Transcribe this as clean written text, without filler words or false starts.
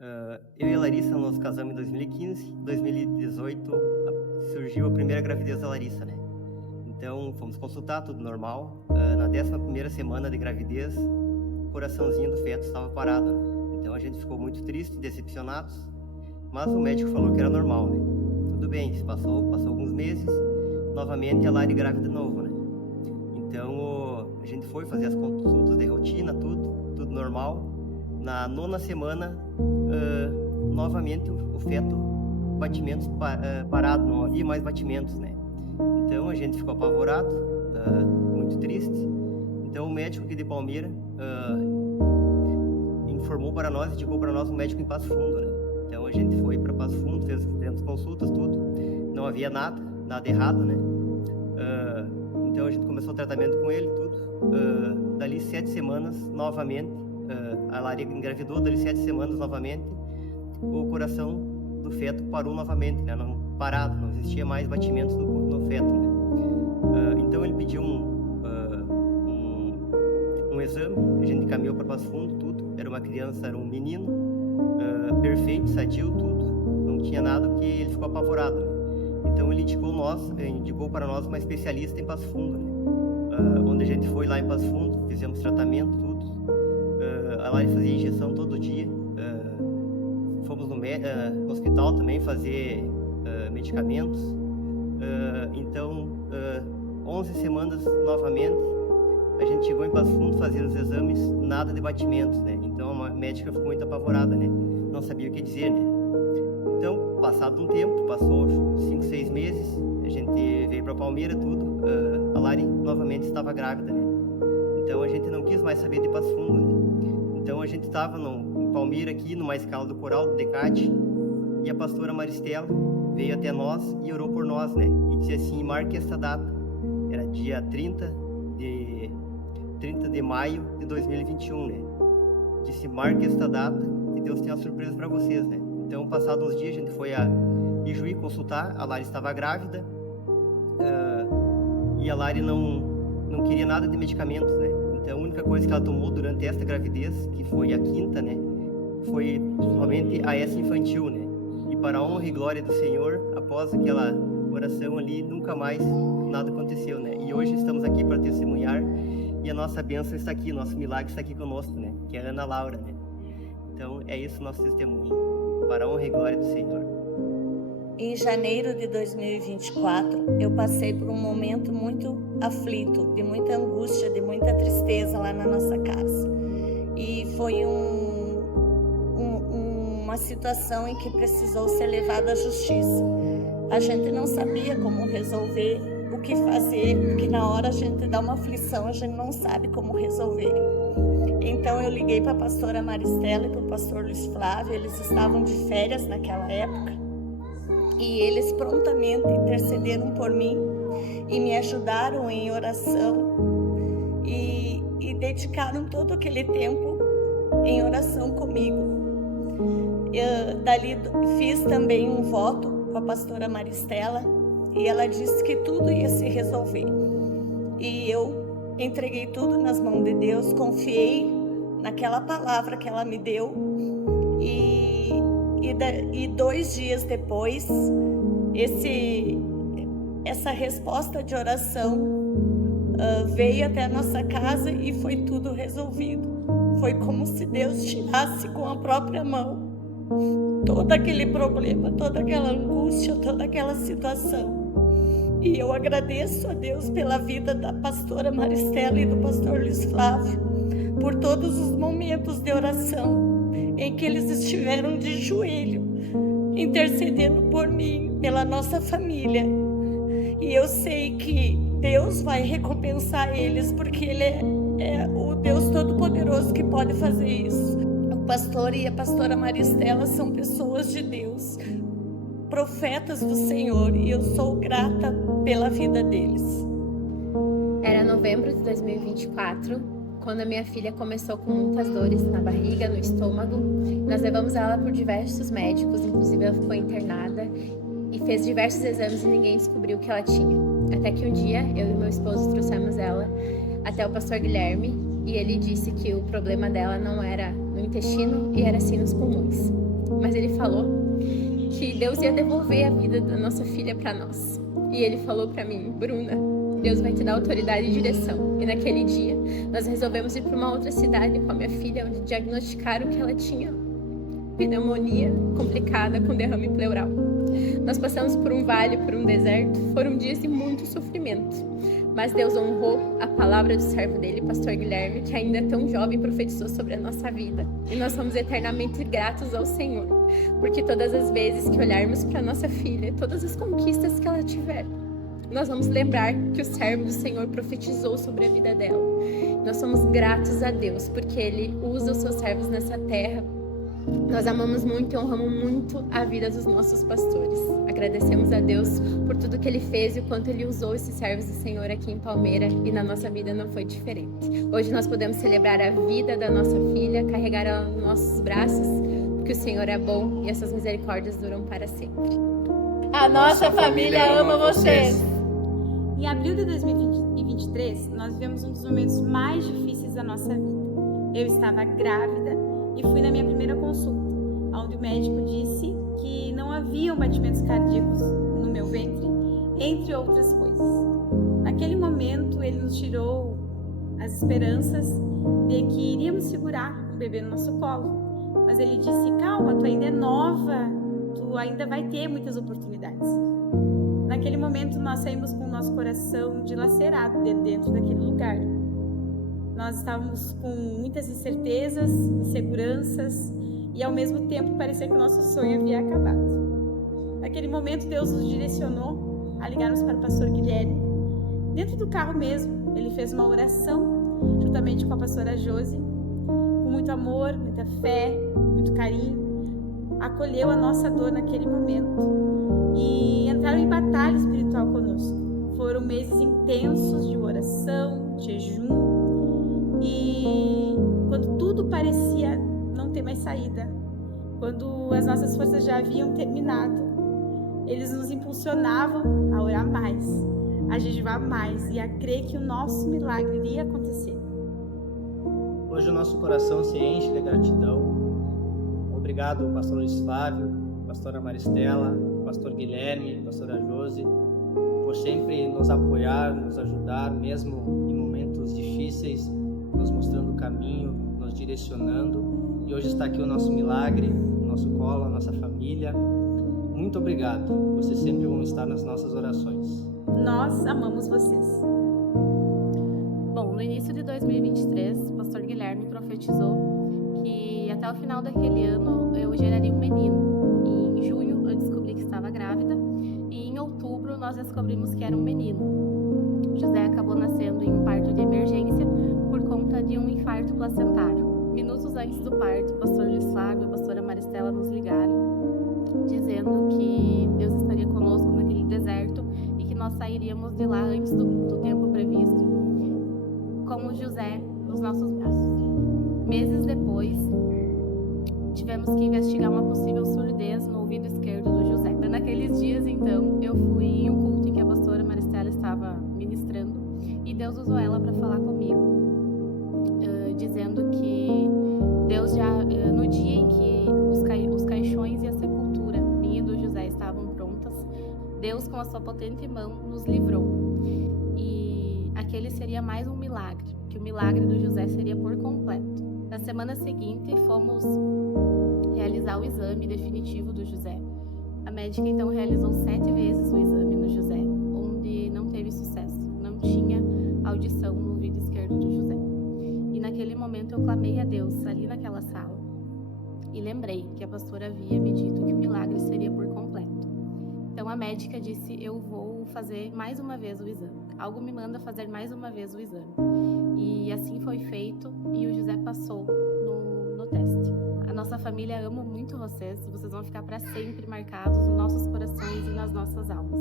Eu e a Larissa nós casamos em 2015, 2018 surgiu a primeira gravidez da Larissa, né? Então fomos consultar, tudo normal. Na 11ª semana de gravidez, o coraçãozinho do feto estava parado, né? Então a gente ficou muito triste, decepcionados, mas o médico falou que era normal, né? Tudo bem, passou alguns meses, novamente a Lari grávida de novo, né? Então a gente foi fazer as consultas de rotina, tudo normal. Na 9ª semana, novamente o feto, batimentos parado, não havia mais batimentos, né? Então a gente ficou apavorado, muito triste. Então o médico aqui de Palmeira informou para nós, indicou para nós um médico em Passo Fundo, né? Então a gente foi para Passo Fundo, fizemos consultas, tudo. Não havia nada errado, né? Então a gente começou o tratamento com ele, tudo. Dali 7 semanas, novamente, a Lari engravidou, dali 7 semanas novamente, o coração do feto parou novamente, né? Não existia mais batimentos no feto, né? Então ele pediu um exame, a gente encaminhou para Passo Fundo, tudo. Era uma criança, era um menino, perfeito, sadio, tudo. Não tinha nada, que ele ficou apavorado, né? Então ele indicou para nós uma especialista em Passo Fundo, né? Onde a gente foi lá em Passo Fundo, fizemos tratamento, tudo. A Lari fazia injeção todo dia. Fomos no hospital também fazer medicamentos. Então, 11 semanas novamente, a gente chegou em Passo Fundo, fazer os exames, nada de batimentos, né? Então a médica ficou muito apavorada, né? Não sabia o que dizer, né? Então, passado um tempo, passou 5, 6 meses, a gente veio para Palmeira, tudo. A Lari novamente estava grávida, né? Então a gente não quis mais saber de Passo Fundo, né? Então a gente estava em Palmeira aqui, numa escala do coral do Decate, e a pastora Maristela veio até nós e orou por nós, né? E disse assim: marque esta data. Era dia 30 de maio de 2021, né? Disse: marque esta data e Deus tem uma surpresa para vocês, né? Então, passados uns dias, a gente foi a Ijuí consultar. A Lari estava grávida, e a Lari não queria nada de medicamentos, né? Então a única coisa que ela tomou durante esta gravidez, que foi a 5ª, né, foi somente a essa infantil, né? E para a honra e glória do Senhor, após aquela oração ali, nunca mais nada aconteceu, né? E hoje estamos aqui para testemunhar, e a nossa bênção está aqui, nosso milagre está aqui conosco, né? Que é a Ana Laura, né? Então é isso o nosso testemunho, para a honra e glória do Senhor. Em janeiro de 2024, eu passei por um momento muito aflito, de muita angústia, de muita tristeza lá na nossa casa. E foi uma situação em que precisou ser levada à justiça. A gente não sabia como resolver, o que fazer, porque na hora a gente dá uma aflição, a gente não sabe como resolver. Então eu liguei para a pastora Maristela e para o pastor Luiz Flávio, eles estavam de férias naquela época. E eles prontamente intercederam por mim e me ajudaram em oração e dedicaram todo aquele tempo em oração comigo. Dali fiz também um voto com a pastora Maristela e ela disse que tudo ia se resolver. E eu entreguei tudo nas mãos de Deus, confiei naquela palavra que ela me deu e 2 dias depois, essa resposta de oração veio até a nossa casa e foi tudo resolvido. Foi como se Deus tirasse com a própria mão todo aquele problema, toda aquela angústia, toda aquela situação. E eu agradeço a Deus pela vida da pastora Maristela e do pastor Luiz Flávio, por todos os momentos de oração em que eles estiveram de joelho, intercedendo por mim, pela nossa família. E eu sei que Deus vai recompensar eles, porque Ele é o Deus Todo-Poderoso que pode fazer isso. O pastor e a pastora Maristela são pessoas de Deus, profetas do Senhor, e eu sou grata pela vida deles. Era novembro de 2024, quando a minha filha começou com muitas dores na barriga, no estômago. Nós levamos ela por diversos médicos, inclusive ela ficou internada e fez diversos exames e ninguém descobriu o que ela tinha. Até que um dia, eu e meu esposo trouxemos ela até o pastor Guilherme e ele disse que o problema dela não era no intestino e era sim nos pulmões. mas ele falou que Deus ia devolver a vida da nossa filha para nós. E ele falou para mim: Bruna, Deus vai te dar autoridade e direção. E naquele dia, nós resolvemos ir para uma outra cidade com a minha filha, onde diagnosticaram que ela tinha pneumonia complicada com derrame pleural. Nós passamos por um vale, por um deserto. Foram dias de muito sofrimento. Mas Deus honrou a palavra do servo dele, pastor Guilherme, que ainda é tão jovem, profetizou sobre a nossa vida. E nós somos eternamente gratos ao Senhor, porque todas as vezes que olharmos para nossa filha, todas as conquistas que ela tiver, nós vamos lembrar que o servo do Senhor profetizou sobre a vida dela. Nós somos gratos a Deus, porque Ele usa os seus servos nessa terra. Nós amamos muito e honramos muito a vida dos nossos pastores. Agradecemos a Deus por tudo que Ele fez e o quanto Ele usou esses servos do Senhor aqui em Palmeira, e na nossa vida não foi diferente. Hoje nós podemos celebrar a vida da nossa filha, carregar ela nos nossos braços, porque o Senhor é bom e essas misericórdias duram para sempre. A nossa família ama vocês! Em abril de 2023, nós vivemos um dos momentos mais difíceis da nossa vida. Eu estava grávida e fui na minha primeira consulta, onde o médico disse que não haviam batimentos cardíacos no meu ventre, entre outras coisas. Naquele momento, ele nos tirou as esperanças de que iríamos segurar um bebê no nosso colo. Mas ele disse: calma, tu ainda é nova, tu ainda vai ter muitas oportunidades. Naquele momento, nós saímos com o nosso coração dilacerado dentro daquele lugar. Nós estávamos com muitas incertezas, inseguranças, e ao mesmo tempo parecia que o nosso sonho havia acabado. Naquele momento, Deus nos direcionou a ligarmos para o pastor Guilherme. Dentro do carro mesmo, ele fez uma oração, juntamente com a pastora Josi, com muito amor, muita fé, muito carinho. Acolheu a nossa dor naquele momento e entraram em batalha espiritual conosco. Foram meses intensos de oração, de jejum, e quando tudo parecia não ter mais saída, quando as nossas forças já haviam terminado, eles nos impulsionavam a orar mais, a jejuar mais e a crer que o nosso milagre iria acontecer. Hoje o nosso coração se enche de gratidão. Obrigado, pastor Luiz Flávio, pastora Maristela, pastor Guilherme, pastora Josi, por sempre nos apoiar, nos ajudar, mesmo em momentos difíceis, nos mostrando o caminho, nos direcionando. E hoje está aqui o nosso milagre, o nosso colo, a nossa família. Muito obrigado. Vocês sempre vão estar nas nossas orações. Nós amamos vocês. Bom, no início de 2023, o pastor Guilherme profetizou que até o final daquele ano eu geraria um menino. E em junho eu descobri que estava grávida e em outubro nós descobrimos que era um menino. José acabou nascendo em um parto de emergência por conta de um infarto placentário. Minutos antes do parto, o pastor Luiz Flávio e a pastora Maristela nos ligaram, dizendo que Deus estaria conosco naquele deserto e que nós sairíamos de lá antes do tempo previsto, com o José nos nossos braços. Meses depois, tivemos que investigar uma possível surdez no ouvido esquerdo do José. Naqueles dias, então, eu fui em um culto em que a pastora Maristela estava ministrando e Deus usou ela para falar comigo, dizendo que Deus já, no dia em que os caixões e a sepultura minha e do José estavam prontas, Deus com a sua potente mão nos livrou. E aquele seria mais um milagre, que o milagre do José seria por completo. Na semana seguinte, fomos realizar o exame definitivo do José. A médica então realizou 7 vezes o exame no José, onde não teve sucesso, não tinha audição no ouvido esquerdo do José. E naquele momento eu clamei a Deus ali naquela sala e lembrei que a pastora havia me dito que o milagre seria por completo. Então a médica disse: eu vou fazer mais uma vez o exame. Algo me manda fazer mais uma vez o exame. E assim foi feito e o José passou no teste. A nossa família ama muito vocês. Vocês vão ficar para sempre marcados nos nossos corações e nas nossas almas.